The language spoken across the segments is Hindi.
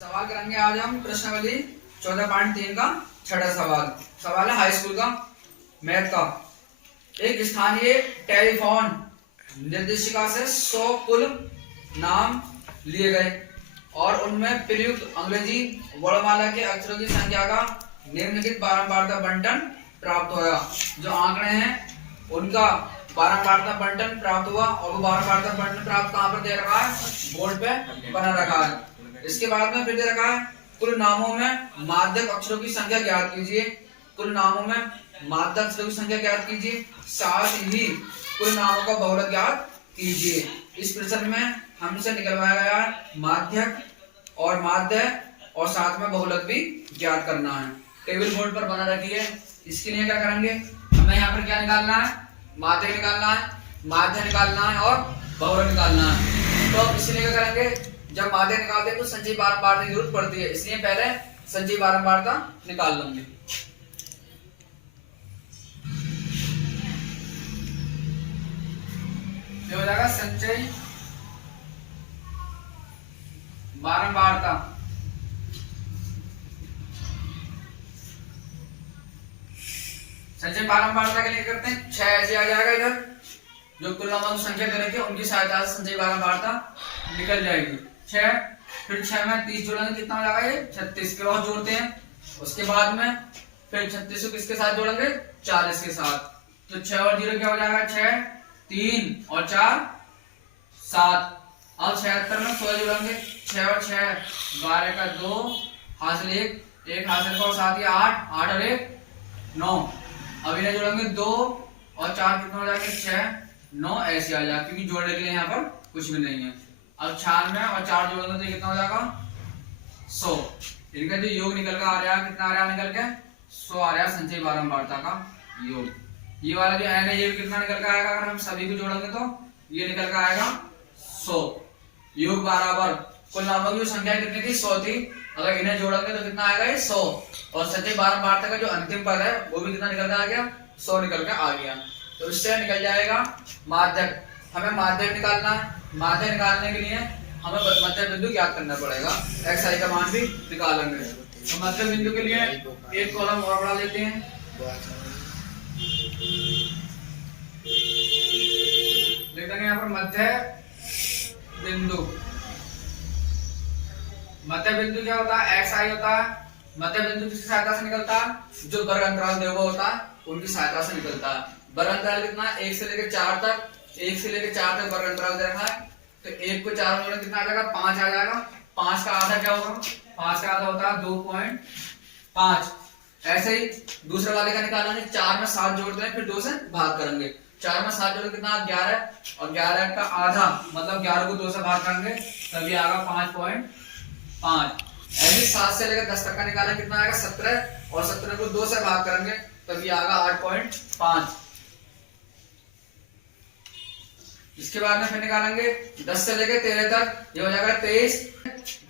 सवाल करेंगे आज हम प्रश्नावली 14.3 का छठा सवाल है हाई स्कूल का मैथ का। एक स्थानीय टेलीफोन निर्देशिका से 100 कुल नाम लिए गए और उनमें प्रयुक्त अंग्रेजी वर्णमाला के अक्षरों की संख्या का निम्नलिखित बारंबारता बंटन प्राप्त होगा। जो आंकड़े हैं उनका बारंबारता बंटन प्राप्त हुआ और वो बारंबारता बंटन प्राप्त कहाँ पर दे रखा है, बोर्ड पे बना रखा है। इसके बाद में फिर दे रखा है कुल नामों में माध्यक अक्षरों की संख्या ज्ञात कीजिए। कुल नामों में माध्यक अक्षरों की संख्या ज्ञात कीजिए, साथ ही कुल नामों का बहुलक ज्ञात कीजिए। इस प्रश्न में हमसे निकलवाया गया है माध्यक और माध्य और साथ में बहुलक भी ज्ञात करना है। टेबल बोर्ड पर बना रखी है। इसके लिए क्या करेंगे, हमें यहाँ पर क्या निकालना है, माध्य निकालना है, माध्य निकालना है और बहुलक निकालना है। तो इसलिए क्या करेंगे, जब माध्य निकालते हैं तो संचयी बारंबारता की जरूरत पड़ती है, इसलिए पहले संचयी बारंबारता निकाल लेंगे। ये हो जाएगा संचयी बारंबारता। संचयी बारंबारता के लिए करते हैं 6 ऐसे आ जाएगा। इधर जो कुल नामों की संख्या दे रखी है उनकी सहायता से संचयी बारंबारता निकल जाएगी। 6 फिर 6 में 30 जोड़ेंगे, कितना हो जाएगा, ये 36 के बाद जोड़ते हैं। उसके बाद में फिर 36 को किसके साथ जोड़ेंगे, 40 के साथ। तो 6 और 0 क्या हो जाएगा, 6 3 और 4 7। अब 76 में 16 जोड़ेंगे, 6 और 6 12 का 2 हासिल 1 हासिल का और साथ ही 8 8 और 1 9। अब इन्हें जोड़ेंगे 2 और 4 कितना हो जाएगा, 6 9 ऐसे आ जाएगा, क्योंकि जोड़ने के लिए यहाँ पर कुछ भी नहीं है। अब 96 और 4 जोड़ेंगे तो कितना हो जाएगा, 100। इनका जो योग निकल कर आ रहा है, कितना आ रहा है निकल के, 100 आ रहा है संचयी बारंबारता का योग। ये वाला जो है ये कितना निकल कर आएगा, अगर हम सभी को जोड़ेंगे तो ये निकल कर आएगा 100। योग बराबर कुल नामों की संख्या कितनी थी, 100 थी। अगर इन्हें जोड़ेंगे तो कितना आएगा, 100। और संचयी बारंबारता का जो अंतिम पद है वो भी कितना निकल कर आ गया, 100 निकल कर आ गया। तो इससे निकल जाएगा माध्यक। हमें माध्यक निकालना है। माध्य निकालने के लिए हमें मध्य बिंदु ज्ञात करना पड़ेगा। एक्स आई का मान भी निकालेंगे। तो मध्य बिंदु के लिए एक कॉलम और बढ़ा लेते हैं। लिख देंगे यहाँ पर मध्य बिंदु। मध्य बिंदु क्या होता है, एक्स आई होता है। मध्य बिंदु किसकी सहायता से निकलता है, जो वर्ग अंतराल दिया हुआ होता है उनकी सहायता से निकलता है। वर्ग अंतराल कितना है, 1 से लेकर 4 तक। 1 से लेकर 4 तक वर्ग अंतराल दे रखा है। तो 1 को 4 में जोड़ें कितना आ जाएगा, 5 आ जाएगा। 5 का आधा क्या होगा, 5 का आधा होता है 2.5। ऐसे ही दूसरे वाले का निकालेंगे। 4 में 7 जोड़ते हैं, फिर 2 से भाग करेंगे। 4 में 7 जोड़े कितना, 11 और 11 का आधा मतलब 11 को 2 से भाग करेंगे तभी आएगा 5.5। ऐसे 7 से लेकर 10 तक का निकालें, कितना आएगा 17 और 17 को 2 से भाग करेंगे तभी आएगा 8.5। इसके बाद में फिर निकालेंगे 10 से लेकर 13 तक, ये हो जाएगा 23।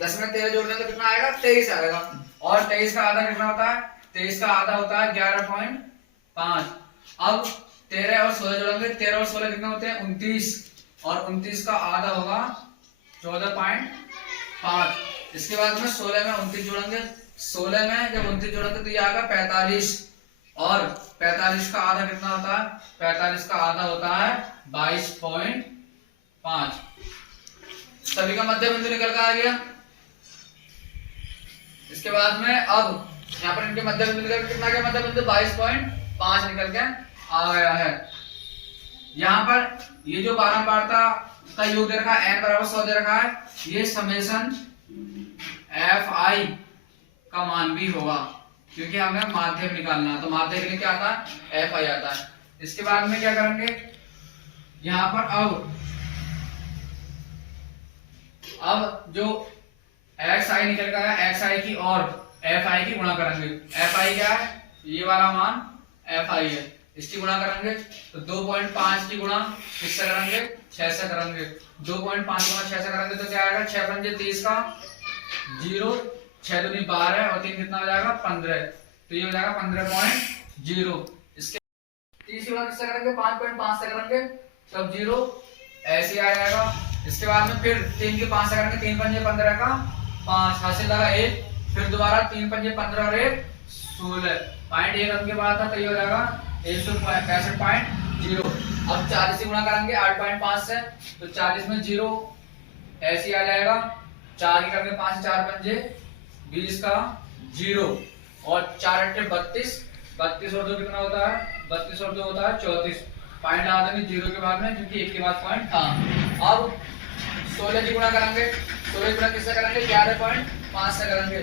10 में 13 जोड़ने तो कितना आएगा, 23 आएगा। और 23 का आधा कितना होता है, 23 का आधा होता है 11.5। अब 13 और 16 जोड़ेंगे, 13 और 16 कितने होते हैं, 29। और 29 का आधा होगा 14.5। इसके बाद में 16 में 29 जोड़ेंगे। 16 में जब 29 जोड़ेंगे तो ये आएगा 45। और 45 का आधा कितना होता है, 45 का आधा होता है 22.5। सभी का मध्य बिंदु निकल कर आ गया। इसके बाद में अब यहाँ पर इनके मध्य बिंदु निकल कितना गया, मध्य बिंदु 22.5 निकल के आ गया है। यहाँ पर ये जो बारंबारता का योग दे रखा है, n बराबर 100 दे रखा है, ये समेशन fi का मान भी होगा, क्योंकि हमें माध्यक निकालना है। तो माध्यक के लिए क्या आता है, fi आता है। इसके बाद में क्या करेंगे, यहाँ पर अब जो xi निकल गया, xi की और fi की गुणा करेंगे। fi क्या है, ये वाला मान fi है, इसकी गुणा करेंगे तो 2.5 की गुणा किससे करेंगे, 6 से करेंगे। 2.5 गुणा 6 से करेंगे तो क्या आएगा, 6 पंजे 30 का 0, 6 दूनी 12 और 3 कितना हो जाएगा 15। तो ये हो जाएगा 15.0। इसके 30 की गुणा किससे करेंगे, 5.5 से करेंगे तब 0 ऐसे आ जाएगा। इसके बाद में फिर 3 के 5 से करेंगे, 3 पंजे 15 का 5 हासिल लगा 1, फिर दोबारा 3 पंजे 15 और 1 16 पॉइंट 1 अंक के बाद था, तो ये हो जाएगा 165.0। अब 40 से गुणा करेंगे 8.5 से, तो 40 में 0 ऐसे आ जाएगा, 4 की करेंगे 5 4 पंजे 20 का 0, और 4 अट्ठे 32, 32 और 2 कितना होता है, 32 और 2 होता है 34, पॉइंट आ देंगे 0 के बाद में, क्योंकि 1 के बाद पॉइंट था। अब 16 की गुणा करेंगे, 16 गुणा किससे करेंगे, 11.5 से करेंगे,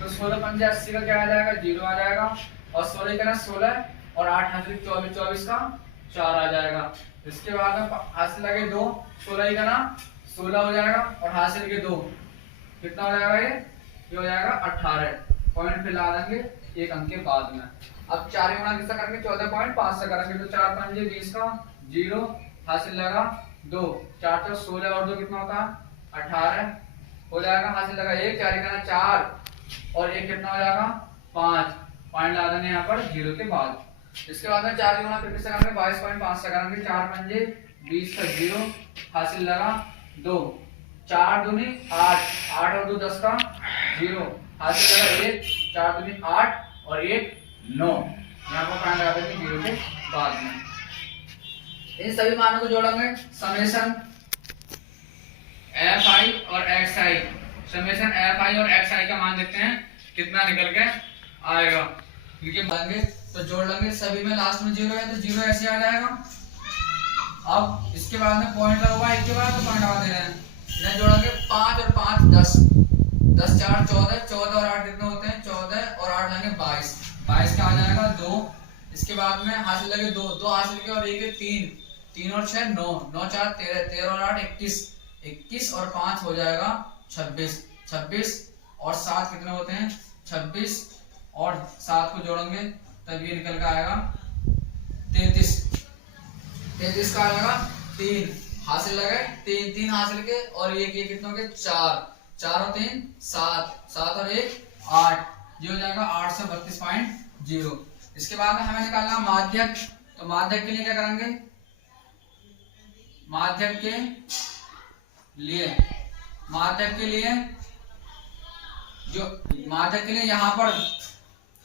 तो 16 पंजे 80 का क्या आ जाएगा, 0 आ जाएगा, और 16 का 16 और 8 हासिल 24, 24 का 4 आ जाएगा। इसके बाद में हासिल लगे 2, 16 का 16 हो जाएगा, और हासिल के 2 कितना हो जाएगा, ये हो जाएगा 18, पॉइंट फिर ला देंगे 1 अंक के बाद में। अब 4 गुणा किससे करेंगे, 14.5 से करेंगे, तो 4 पंजे 20 का 0 हासिल लगा 2, 4 तो 16 और 2 कितना होता है 18 हो जाएगा, हासिल लगा 1, 4 का 4 और 1 कितना हो जाएगा 5, पॉइंट ला देंगे यहाँ पर 0 के बाद। इसके बाद में 4 गुणा फिर से करेंगे 22.5 से करेंगे, 4 पंजे 20 का 0 हासिल लगा 2, 4 दूनी 8, 8 और 2 10 का 0 हासिल लगा 1, 4 दूनी 8 और 1 9, यहाँ पर पॉइंट ला देंगे 0 के बाद में। इन सभी मानों को जोड़ेंगे, समेशन fi और xi, समेशन fi और xi का मान देखते हैं कितना निकल के आएगा, क्योंकि मानेंगे तो जोड़ लेंगे, सभी में लास्ट में 0 है तो 0 ऐसे आ जाएगा। अब इसके बाद में पॉइंट लगा हुआ है, एक के बाद तो पॉइंट लगा दे रहे हैं, इन्हें जोड़ेंगे 5 और 5 10, 10 4 14, 14 और 8 कितने होते हैं 14 और 8 आएंगे 22, 22 का आ जाएगा 2। इसके बाद में हासिल लगे 2, 2 हासिल के और 1 3, 3 और 6 9, 9 4 13, 13 और 8 21, 21 और 5 हो जाएगा 26, 26 और 7 कितने होते हैं 26 और 7 को जोड़ेंगे तब ये निकल कर आएगा 33, 33 का आएगा 3 हासिल लगे 3, 3 हासिल के और ये कितने होंगे 4, 4 और 3 7, 7 और 1 8, ये हो जाएगा 8 से 32.0। इसके बाद में हमें निकालना माध्यक, तो माध्यक के लिए क्या करेंगे, माध्यक के लिए जो माध्यक के लिए यहाँ पर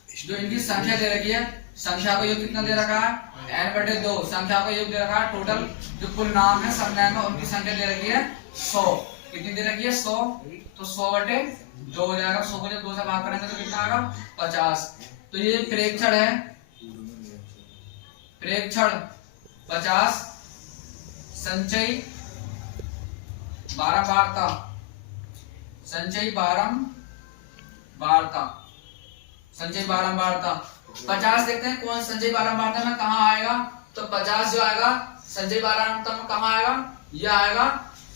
जो इनकी संख्या दे रखी है, संख्या को योग कितना दे रखा है n/2, संख्या को योग दे रखा है, टोटल जो कुल नाम है सब नाम है उनकी संख्या दे रखी है 100, कितनी दे रखी है 100, तो 100/2 हो जाएगा, 100 को जब 2 से भाग करेंगे तो कितना आएगा 50। तो ये प्रेक्षण है, प्रेक्षण 50, संचय बारंबारता, संचय बारंबारता, संचय बारंबारता 50 देखते हैं कौन संचय बारंबारता में कहाँ आएगा, तो 50 जो आएगा संचय बारंबारता में कहाँ आएगा, ये आएगा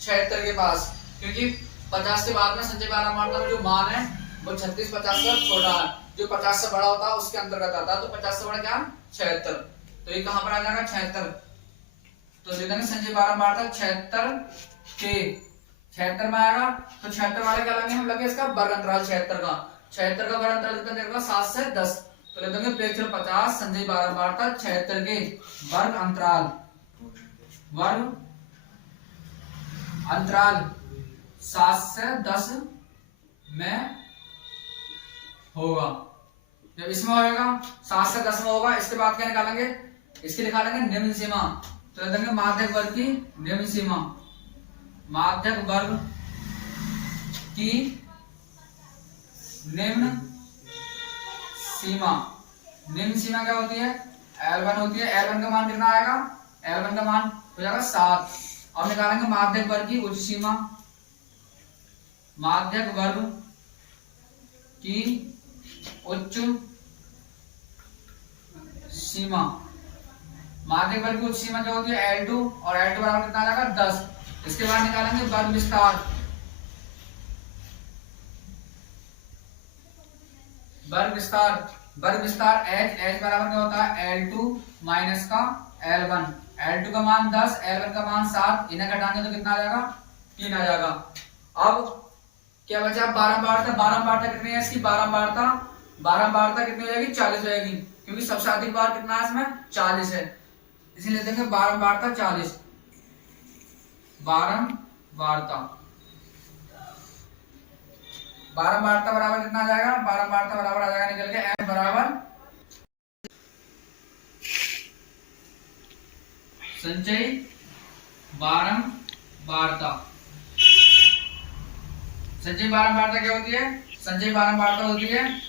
76 के पास, क्योंकि 50 के बाद में संचय बारंबारता में जो मान है वो 36 50 से छोटा है, जो 50 से बड़ा होता है उसके अंतर्गत आता है, तो 50 से बड़ा क्या 76, तो ये कहाँ पर आ जाएगा 76, तो लिख देंगे संचय बारंबारता 76 के 76 में आएगा, तो 76 वाले क्या लेंगे हम, लगे इसका वर्ग अंतराल 76 का, 76 का वर्ग अंतराल कितना देगा 7 से 10, तो ले देंगे प्रेक्षण 50 संचय बारंबारता 76 के वर्ग अंतराल, वर्ग अंतराल 7 से 10 में होगा, जब इसमें होगा 7 से 10 में होगा, इसके बाद क्या निकालेंगे, इसके निकालेंगे निम्न सीमा, तो ले देंगे माध्यक वर्ग की निम्न सीमा, माध्यक वर्ग की निम्न सीमा, निम्न सीमा क्या होती है L1 होती है, L1 का मान कितना आएगा, L1 का मान हो जाएगा 7, और निकालेंगे माध्यक वर्ग की उच्च सीमा, माध्यक वर्ग की उच्च सीमा, माध्यक वर्ग की उच्च सीमा जो होती है L2, और L2 बराबर कितना आ जाएगा 10। इसके बाद निकालेंगे वर्ग विस्तार, वर्ग विस्तार, वर्ग विस्तार h बराबर क्या होता है L2 माइनस का L1, L2 का मान 10, L1 का मान 7, इन्हें घटाएंगे तो कितना आ जाएगा 3 आ जाएगा। अब क्या बचा बारंबारता, बारंबारता कितनी है इसकी, बारंबारता कितनी हो जाएगी 40 हो जाएगी, क्योंकि सबसे अधिक बार कितना है इसमें 40 है, इसीलिए देखेंगे बारंबारता 40, बारंबारता बारंबारता बराबर कितना आ जाएगा, बारंबारता बराबर आ जाएगा निकल के एफ बराबर संचयी बारंबारता। संचयी बारंबारता क्या होती है, संचयी बारंबारता होती है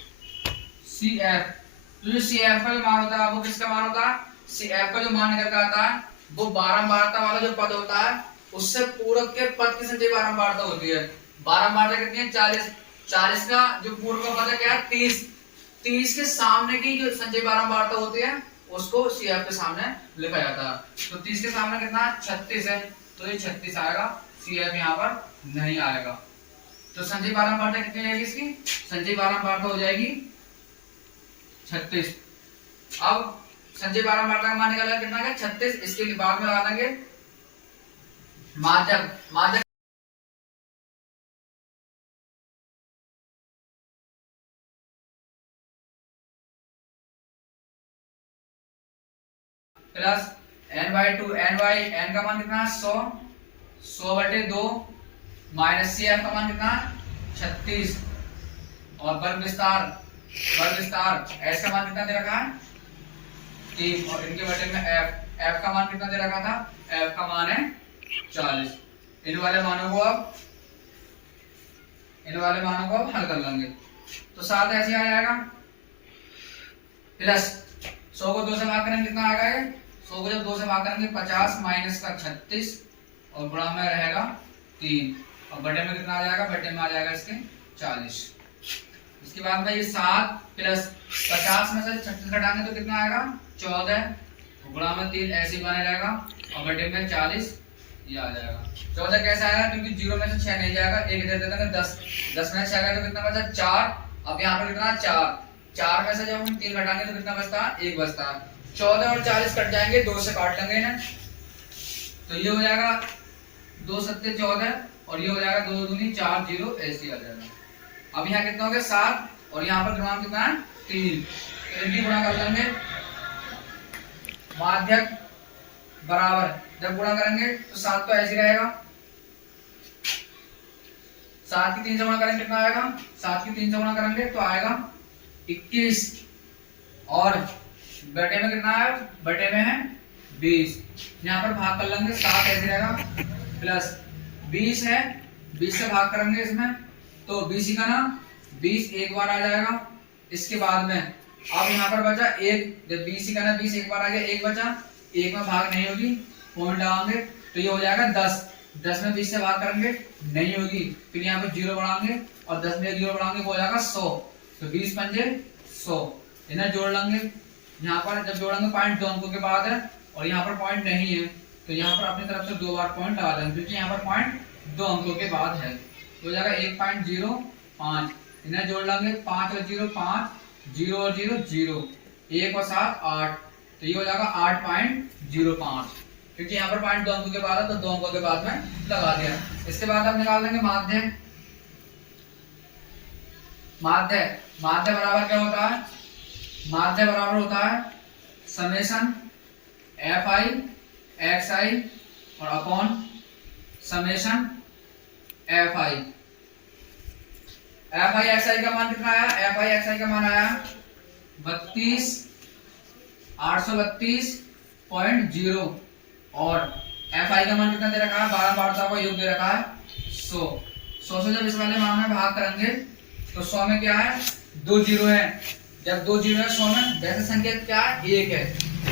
सी एफ। तो जो सी एफ का जो मान होता है वो किसका मान होता है, सी एफ का जो मान निकल कर आता है वो बारंबारता वाला जो पद होता है उससे पूरक के पद की संचयी बारंबारता होती है। बारंबारता कितनी है 40, 40 का जो पूर्व का पद है क्या है 30, 30 के सामने की जो संचयी बारंबारता होती है उसको सीएफ के सामने लिखा जाता है। तो 30 के सामने कितना 36 है, तो ये 36 आएगा, सीएफ यहाँ पर नहीं आएगा। तो संचयी बारंबारता कितनी जाएगी इसकी, संचयी बारंबारता हो जाएगी 36। अब संचयी बारंबारता का मान निकाला कितना है 36, इसके बाद में लगा देंगे माध्यक। माध्यक प्लस n/2 n का मान कितना है 100, 100/2 माइनस cf का मान कितना है 36 और वर्ग विस्तार s का मान कितना दे रखा है 3 और इनके बटे में f का मान कितना दे रखा था, f का मान है 40। इन वाले मानों को अब हल कर लेंगे तो 7 ऐसे आ जाएगा प्लस 100 को 2 से भाग करेंगे कितना आएगा ये, 100 को जब 2 से भाग करेंगे 50 माइनस का 36 और गुणा में रहेगा 3 और बटे में कितना आ जाएगा, बटे में आ जाएगा इसके 40। इसके बाद में ये 7 प्लस 50 में से 36 घटाएंगे तो कितना आएगा 14, गुणा में 3 ऐसे ही बने रहेगा और बटे में 40 ये आ जाएगा। 14 कैसे आएगा, क्योंकि 0 में से 6 नहीं जाएगा, एक इधर दे देंगे 10, 10 में से 6 गया तो कितना बचा 4। अब यहाँ पर कितना 4 में से जब हम 3 घटाएंगे तो कितना बचता है 1 बचता है। 14 और 40 कट जाएंगे, 2 से काट लेंगे ना तो ये हो जाएगा 2 सत्ते 14 और ये हो जाएगा 2 दूनी 4 0 ऐसे आ जाएगा। अब यहाँ कितना हो गया 7 और यहाँ पर क्रमांक कितना है 3, तो इनकी गुणा कर लेंगे। माध्यक बराबर जब गुणा करेंगे तो 7 तो ऐसे रहेगा, 7 की 3 से गुणा करेंगे कितना आएगा, 7 की 3 से गुणा करेंगे तो आएगा 21 और बटे में कितना है, बटे में है 20। यहाँ पर भाग कर लेंगे 7 ऐसे रहेगा प्लस 20 है, 20 से भाग करेंगे इसमें तो 20 का ना 20 एक बार आ जाएगा। इसके बाद में अब यहाँ पर बचा 1, जब 20 का ना 20 एक बार आ गया, 1 बचा, 1 में भाग नहीं होगी, पॉइंट लगाएंगे तो ये हो जाएगा 10, 10 में 20 से भाग करेंगे नहीं होगी, फिर यहाँ पर 0 बढ़ाएंगे और 10 में 0 बढ़ाएंगे वो हो जाएगा 100, तो 20 पंजे 100 इन्हें जोड़ लेंगे। यहाँ पर जब जोड़ेंगे पॉइंट 2 अंकों के बाद है और यहाँ पर पॉइंट नहीं है तो यहाँ पर अपनी तरफ से 2 बार पॉइंट लगा देंगे, क्योंकि यहाँ पर पॉइंट 2 अंकों के बाद है तो हो जाएगा 1.05। इन्हें जोड़ लेंगे 5 और 0 5, 0 और 0 0, 1 और 7 8, तो ये हो जाएगा 8.05, क्योंकि यहाँ पर पॉइंट 2 अंकों के बाद है तो 2 अंकों के बाद में लगा दिया। इसके बाद हम निकाल देंगे माध्य। माध्य बराबर क्या होता है, माध्य बराबर होता है समेशन fi xi और अपॉन समेशन fi xi का मान कितना आया, fi xi का मान आया 832.0 और fi का मान कितना दे रखा है, बारंबारता का योग दे रखा है 100। 100 से जब इस वाले मान में भाग करेंगे तो 100 में क्या है 2 जीरो है, जब 2 जीरो है 100 में, वैसे संख्या क्या है 1 है,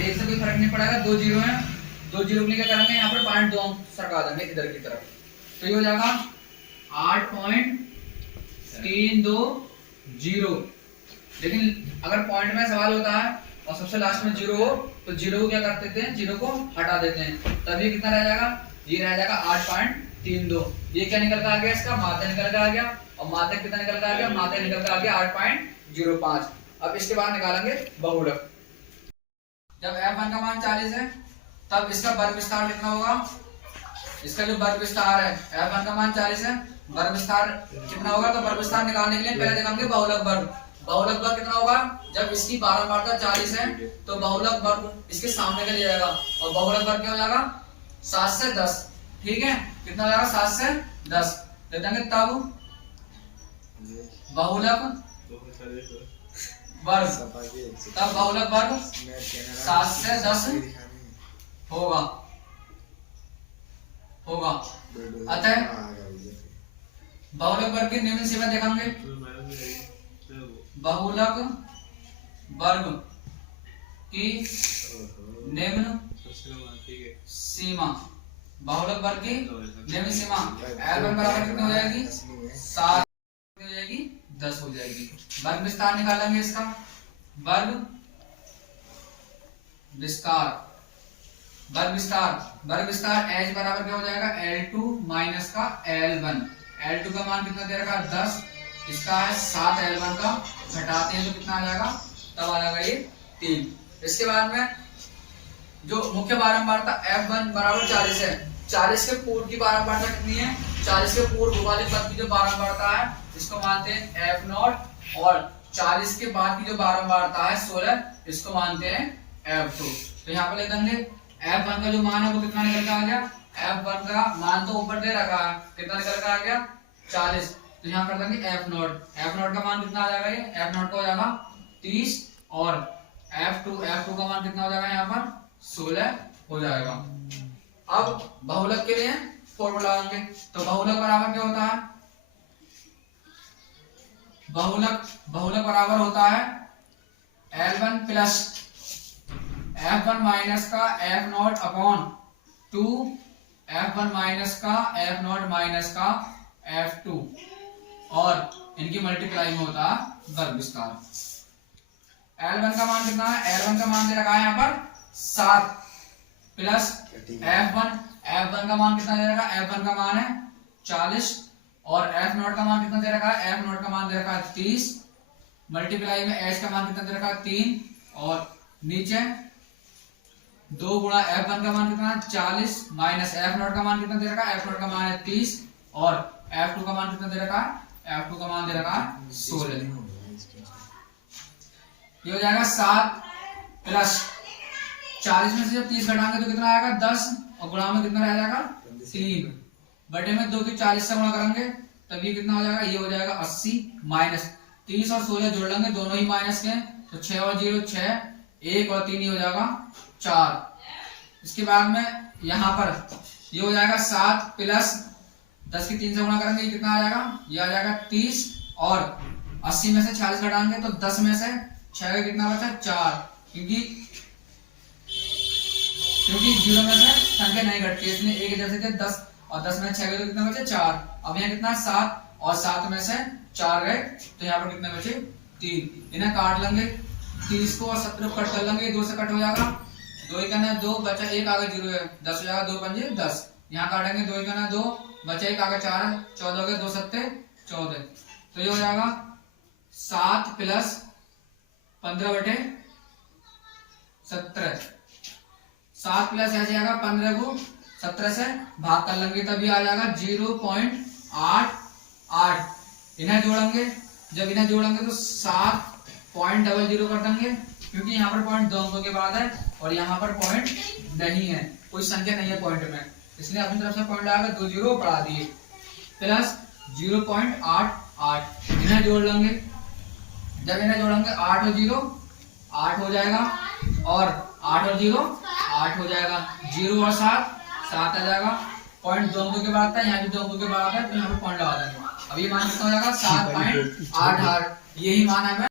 1 से कोई फर्क नहीं पड़ेगा, 2 जीरो है, 2 जीरो के लिए क्या करेंगे यहाँ पर पॉइंट 2 अंक सरका देंगे इधर की तरफ, तो ये हो जाएगा 8.320। लेकिन अगर पॉइंट में सवाल होता है और सबसे लास्ट में 0 हो तो 0 को क्या कर देते हैं, 0 को हटा देते हैं, तभी कितना रह जाएगा, ये रह जाएगा 8.32। ये क्या निकल कर आ गया, इसका माध्य निकल कर आ गया और माध्य कितना निकल कर आ गया, माध्य निकल कर आ गया 8.05। अब इसके बाद निकालेंगे बहुलक। जब f1 का मान 40 है तब इसका वर्ग विस्तार कितना होगा, इसका जो वर्ग विस्तार है f1 का मान 40 है, वर्ग विस्तार कितना होगा, तो वर्ग विस्तार निकालने के लिए पहले देखेंगे बहुलक वर्ग। बहुलक वर्ग कितना होगा, जब इसकी बारंबारता 40 है तो बहुलक वर्ग इसके सामने के लिए जाएगा और बहुलक वर्ग क्या हो जाएगा 7 से 10, ठीक है, कितना हो जाएगा 7 से 10 दे देंगे, तब बहुलक वर्ग, तब बहुलक वर्ग 7 से 10 होगा। अतः बहुलक वर्ग की निम्न सीमा देखेंगे। बहुलक वर्ग की निम्न सीमा, बहुलक वर्ग की निम्न सीमा L1 बराबर कितनी हो जाएगी? 7 हो जाएगी, 10 हो जाएगी। वर्ग विस्तार निकालेंगे इसका। वर्ग विस्तार H बराबर क्या हो जाएगा? L2 माइनस का L1। L2 का मान कितना दे रखा है? 10, इसका है 7 L1 का, घटाते हैं तो कितना आ जाएगा? तब आ जाएगा ये 3। इसके बाद में जो मुख्य बारंबारता F1 बराबर 40 है, 40 के पूर्व की बारंबारता कितनी है? 40 के पूर्व वाले पद की जो बारंबारता है इसको मानते हैं F0, और 40 के बाद की जो बारंबारता है 16, इसको मानते हैं F2। तो यहाँ पर लिख देंगे F1 का जो मान है वो कितना निकल के आ गया? F1 का मान तो ऊपर दे रखा है, कितना निकल के आ गया? 40। तो यहाँ कर देंगे F0 का मान कितना आ जाएगा? ये F0 का हो जाएगा 30, और F2 का मान कितना हो जाएगा? यहाँ पर 16 हो जाएगा। अब बहुलक के लिए फॉर्मूला लगाएंगे। तो बहुलक बराबर क्या होता है? बहुलक बराबर होता है L1 प्लस F1 माइनस का F0 अपॉन 2 F1 माइनस का F0 माइनस का F2, और इनकी मल्टीप्लाई में होता है वर्ग विस्तार। L1 का मान कितना है? L1 का मान दे रखा है यहाँ पर 7 प्लस F1 का मान कितना दे रखा है? F1 का मान है 40, और F0 का मान कितना दे रखा है? F0 का मान दे रखा है 30, मल्टीप्लाई में H का मान कितना दे रखा है? 3, और नीचे 2 गुणा F1 का मान कितना है? 40 माइनस F0 का मान कितना दे रखा है? F0 का मान है 30, और F2 का मान कितना दे रखा है? F2 का मान दे रखा है 16। ये हो जाएगा 7 प्लस 40 में से जब 30 घटाएंगे तो कितना आएगा? 10, और गुणा में कितना रह जाएगा? 3 बटे में 2 की 40 से गुणा करेंगे तब ये कितना हो जाएगा? ये हो जाएगा 80, माइनस 30 और 16 जोड़ लेंगे, दोनों ही माइनस के, तो 6 और 0 6, 1 और 3 ही हो जाएगा 4। इसके बाद में यहाँ पर ये हो जाएगा 7 प्लस 10 की 3 से गुणा करेंगे, ये कितना आ जाएगा? ये आ जाएगा 30, और 80 में से 40 घटाएंगे तो 10 में से 6 का कितना बचा? 4, क्योंकि 0 में से संख्या नहीं घटती, इसलिए एक इधर से 10, और 10 में 6 गए तो कितना बचे? 4। अब यहाँ कितना? 7, और 7 में से 4 गए तो यहाँ पर कितने बचे? 3। इन्हें काट लेंगे, 30 को और 70 कट कर लेंगे, 2 से कट हो जाएगा, 2 ही करना 2 बचा 1 आगे 0 है, 10 हो जाएगा, 2 पंजे 10। यहाँ काटेंगे, 2 ही करना 2 बचा 1 आगे 4 है, 14 हो गए, 2 सत्ते 14। तो ये हो जाएगा 7 प्लस 15 बटे 17। 7 प्लस ऐसे आएगा 15 को 17 से भाग कर लेंगे तभी आ जाएगा 0.88। इन्हें जोड़ेंगे, जब इन्हें जोड़ेंगे तो 7.00 कर देंगे, क्योंकि यहाँ पर पॉइंट 2 अंकों के बाद है और यहाँ पर पॉइंट नहीं है, कोई संख्या नहीं है पॉइंट में, इसलिए अपनी तरफ से पॉइंट लगाकर 2 0 बढ़ा दिए, प्लस 0.88। इन्हें जोड़ लेंगे, जब इन्हें जोड़ेंगे 8 और 0 8 हो जाएगा, और 8 और 0 8 हो जाएगा, 0 और 7 7 आ जाएगा। पॉइंट 2 अंकों के बाद था, यहाँ भी 2 अंकों के बाद है, तो यहाँ पे पॉइंट लगा देंगे। अब ये मान कितना हो जाएगा? 7.88। यही मान हमें